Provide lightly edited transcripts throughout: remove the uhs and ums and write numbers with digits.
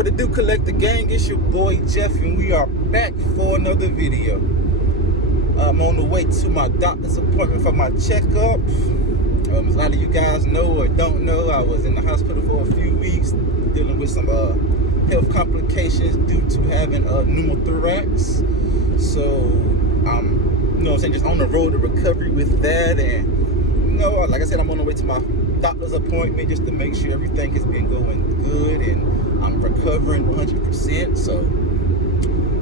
What it do, Collector Gang? It's your boy Jeff, and we are back for another video. I'm on the way to my doctor's appointment for my checkup. As a lot of you guys know or don't know, I was in the hospital for a few weeks dealing with some health complications due to having pneumothorax. So I'm, just on the road to recovery with that. And like I said, I'm on the way to my doctor's appointment just to make sure everything has been going good and I'm recovering 100%. So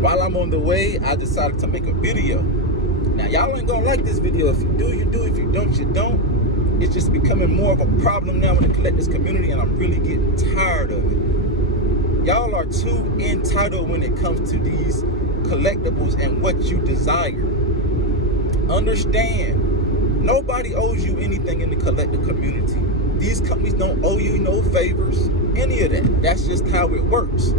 while I'm on the way, I decided to make a video. Now y'all ain't gonna like this video. If you do, you do. If you don't, you don't. It's just becoming more of a problem now in the collectors community, and I'm really getting tired of it. Y'all are too entitled when it comes to these collectibles and what you desire. Understand, nobody owes you anything in the collector community. These companies don't owe you no favors, any of that. That's just how it works.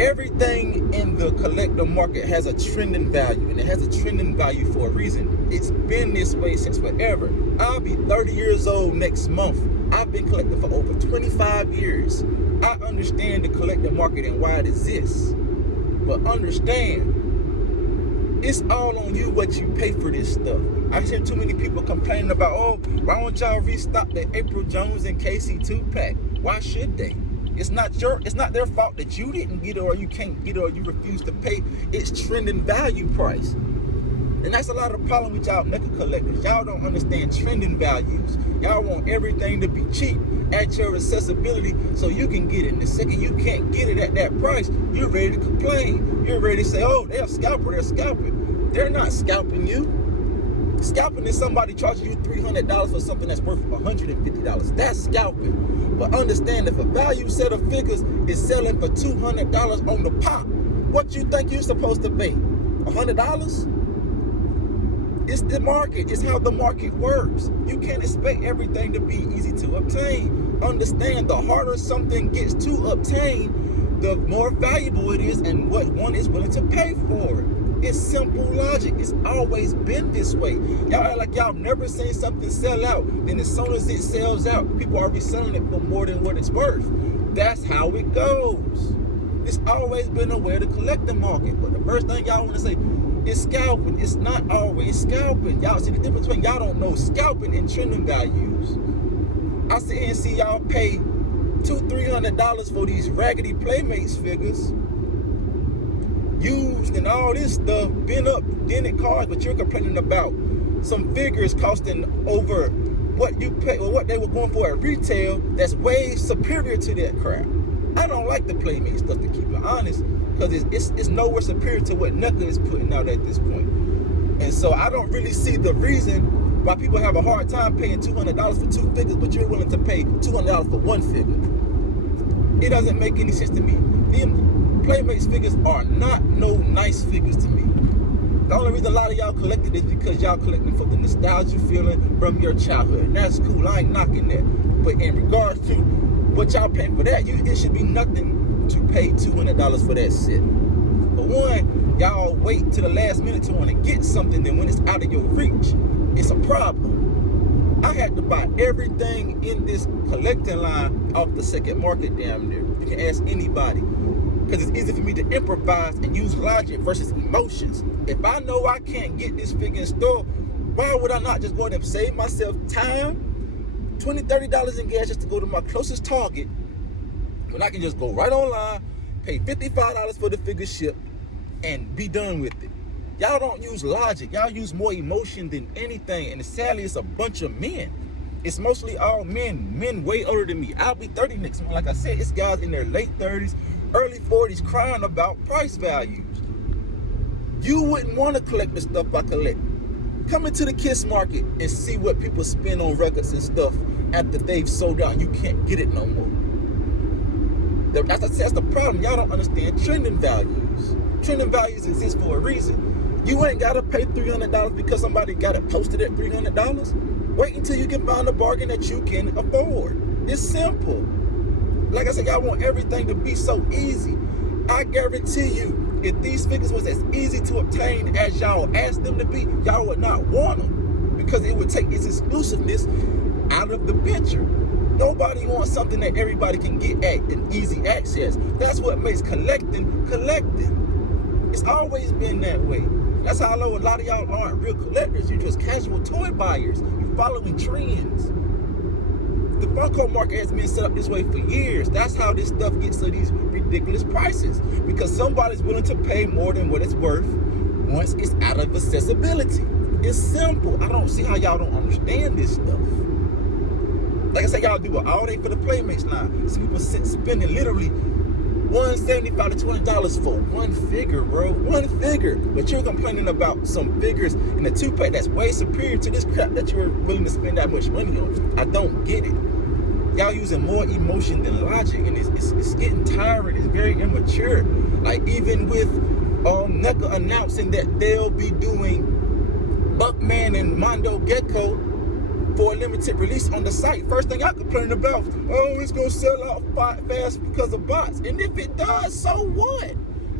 Everything in the collector market has a trending value, and it has a trending value for a reason. It's been this way since forever. I'll be 30 years old next month. I've been collecting for over 25 years. I understand the collector market and why it exists. But understand, it's all on you what you pay for this stuff. I hear too many people complaining about, oh, why don't y'all restock the April Jones and Casey 2-pack? Why should they? It's not their fault that you didn't get it or you can't get it or you refuse to pay. It's trending value price. And that's a lot of the problem with y'all NECA collectors. Y'all don't understand trending values. Y'all want everything to be cheap at your accessibility so you can get it. And the second you can't get it at that price, you're ready to complain. You're ready to say, oh, they're scalping. They're not scalping you. Scalping is somebody charging you $300 for something that's worth $150. That's scalping. But understand, if a value set of figures is selling for $200 on the pop, what you think you're supposed to pay? $100? It's the market. It's how the market works. You can't expect everything to be easy to obtain. Understand, the harder something gets to obtain, the more valuable it is and what one is willing to pay for it. It's simple logic. It's always been this way. Y'all act like y'all never seen something sell out. Then as soon as it sells out, people are reselling it for more than what it's worth. That's how it goes. It's always been a way to collect the market. But the first thing y'all want to say is scalping. It's not always scalping. Y'all see the difference between y'all don't know scalping and trending values. I sit and see y'all pay $200-300 for these raggedy Playmates figures, used and all this stuff, been up, dented cards, but you're complaining about some figures costing over what you pay or what they were going for at retail that's way superior to that crap. I don't like the Playmate stuff, to keep it honest, because it's nowhere superior to what NECA is putting out at this point. And so I don't really see the reason why people have a hard time paying $200 for two figures, but you're willing to pay $200 for one figure. It doesn't make any sense to me. Them Playmates figures are not no nice figures to me. The only reason a lot of y'all collected is because y'all collecting for the nostalgia feeling from your childhood. And that's cool, I ain't knocking that. But in regards to what y'all paying for that, it should be nothing to pay $200 for that set. For one, y'all wait to the last minute to want to get something, then when it's out of your reach, it's a problem. I had to buy everything in this collecting line off the second market damn near. You can ask anybody. Because it's easy for me to improvise and use logic versus emotions. If I know I can't get this figure in store, why would I not just go ahead and save myself time, $20-30 in gas just to go to my closest Target, when I can just go right online, pay $55 for the figure shipped, and be done with it. Y'all don't use logic. Y'all use more emotion than anything, and sadly, it's a bunch of men. It's mostly all men way older than me. I'll be 30 next month. Like I said, it's guys in their late 30s, early 40s crying about price values. You wouldn't want to collect the stuff I collect. Come into the KISS market and see what people spend on records and stuff after they've sold out and you can't get it no more. That's the problem. Y'all don't understand trending values. Trending values exist for a reason. You ain't got to pay $300 because somebody got it posted at $300. Wait until you can find a bargain that you can afford. It's simple. Like I said, y'all want everything to be so easy. I guarantee you, if these figures was as easy to obtain as y'all asked them to be, y'all would not want them, because it would take its exclusiveness out of the picture. Nobody wants something that everybody can get at and easy access. That's what makes collecting. It's always been that way. That's how I know a lot of y'all aren't real collectors. You're just casual toy buyers. You're following trends. The Funko market has been set up this way for years. That's how this stuff gets to these ridiculous prices. Because somebody's willing to pay more than what it's worth once it's out of accessibility. It's simple. I don't see how y'all don't understand this stuff. Like I said, y'all do it all day for the Playmates line. Some people spending literally $175 to $200 for one figure, bro. One figure. But you're complaining about some figures in a 2-pack that's way superior to this crap that you're willing to spend that much money on. I don't get it. Y'all using more emotion than logic, and it's getting tiring. It's very immature. Like, even with NECA announcing that they'll be doing Buckman and Mondo Gecko for a limited release on the site. First thing I complain about, it's gonna sell out fast because of bots. And if it does, so what?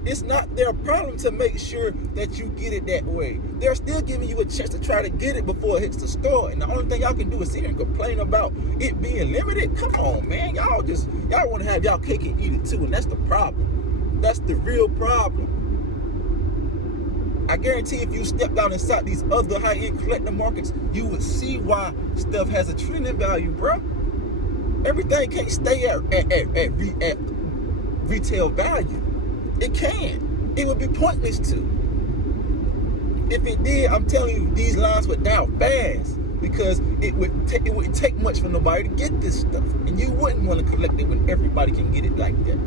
It's not their problem to make sure that you get it that way. They're still giving you a chance to try to get it before it hits the store. And the only thing y'all can do is sit here and complain about it being limited. Come on, man. Y'all want to have y'all cake and eat it too. And that's the problem. That's the real problem. I guarantee if you stepped out inside these other high-end collector markets, you would see why stuff has a trending value, bro. Everything can't stay at retail value. It can. It would be pointless to. If it did, I'm telling you, these lines would down fast because it wouldn't take much for nobody to get this stuff, and you wouldn't want to collect it when everybody can get it like that.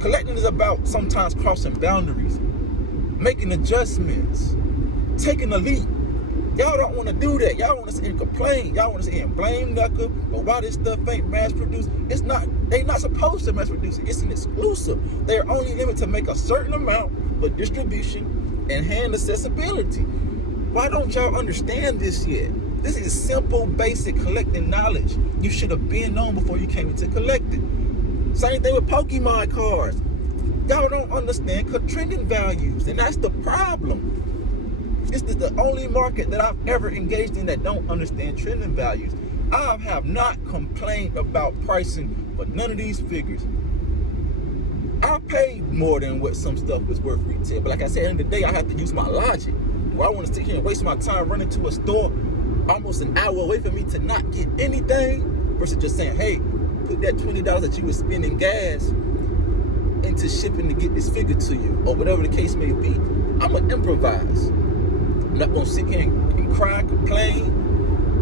Collecting is about sometimes crossing boundaries, making adjustments, taking a leap. Y'all don't want to do that. Y'all want to sit and complain. Y'all want to sit and blame NECA, but why this stuff ain't mass produced? It's not. They're not supposed to mass produce it. It's an exclusive. They're only limited to make a certain amount for distribution and hand accessibility. Why don't y'all understand this yet? This is simple, basic collecting knowledge. You should have been known before you came into collecting. Same thing with Pokemon cards. Y'all don't understand trending values, and that's the problem. This is the only market that I've ever engaged in that don't understand trending values. I have not complained about pricing for none of these figures. I paid more than what some stuff was worth retail, but like I said, at the end of the day, I have to use my logic. Do I want to sit here and waste my time running to a store almost an hour away from me to not get anything versus just saying, hey, put that $20 that you were spending gas into shipping to get this figure to you, or whatever the case may be. I'm going to improvise. I'm not going to sit here and cry and complain.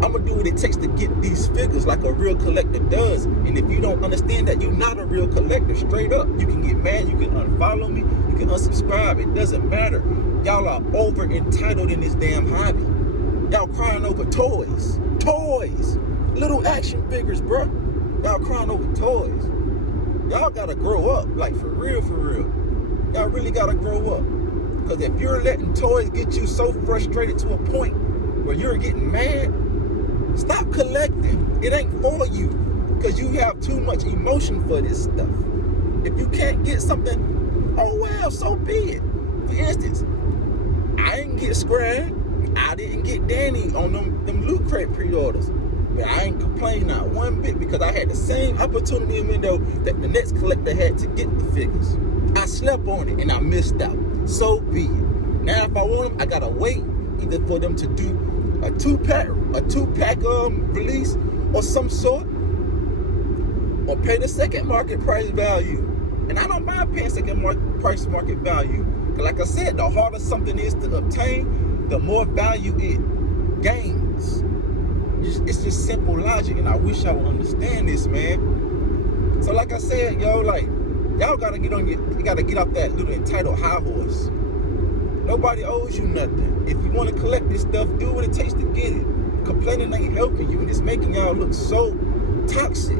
I'm going to do what it takes to get these figures like a real collector does. And if you don't understand that, you're not a real collector, straight up. You can get mad, you can unfollow me, you can unsubscribe. It doesn't matter. Y'all are over entitled in this damn hobby. Y'all crying over toys. Toys. Little action figures, bro. Y'all crying over toys. Y'all gotta grow up, like for real, for real. Y'all really gotta grow up. Because if you're letting toys get you so frustrated to a point where you're getting mad, stop collecting. It ain't for you. Because you have too much emotion for this stuff. If you can't get something, oh well, so be it. For instance, I didn't get Scrag. I didn't get Danny on them Loot Crate pre-orders. But I ain't complaining not one bit because I had the same opportunity window that the next collector had to get the figures. I slept on it and I missed out. So be it. Now if I want them, I gotta wait either for them to do a two-pack release or some sort, or pay the second market price value. And I don't mind paying second price market value. Because like I said, the harder something is to obtain, the more value it gains. It's just simple logic, and I wish I would understand this, man. So like I said, yo, like, y'all gotta get off that little entitled high horse. Nobody owes you nothing. If you want to collect this stuff, do what it takes to get it. Complaining ain't helping you, and it's making y'all look so toxic.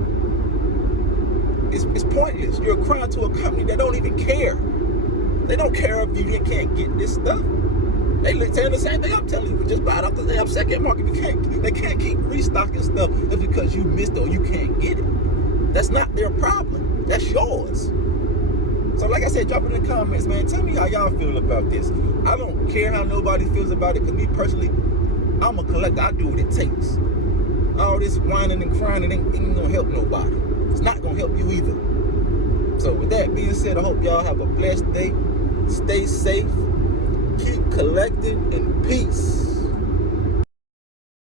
It's pointless. You're crying to a company that don't even care. They don't care if you can't get this stuff. They saying the same thing I'm telling you. Just buy it off the damn second market. They can't keep restocking stuff just because you missed it or you can't get it. That's not their problem. That's yours. So like I said, drop it in the comments, man. Tell me how y'all feel about this. I don't care how nobody feels about it, because me personally, I'm a collector. I do what it takes. All this whining and crying, it ain't gonna help nobody. It's not gonna help you either. So with that being said, I hope y'all have a blessed day. Stay safe, keep collecting, and peace.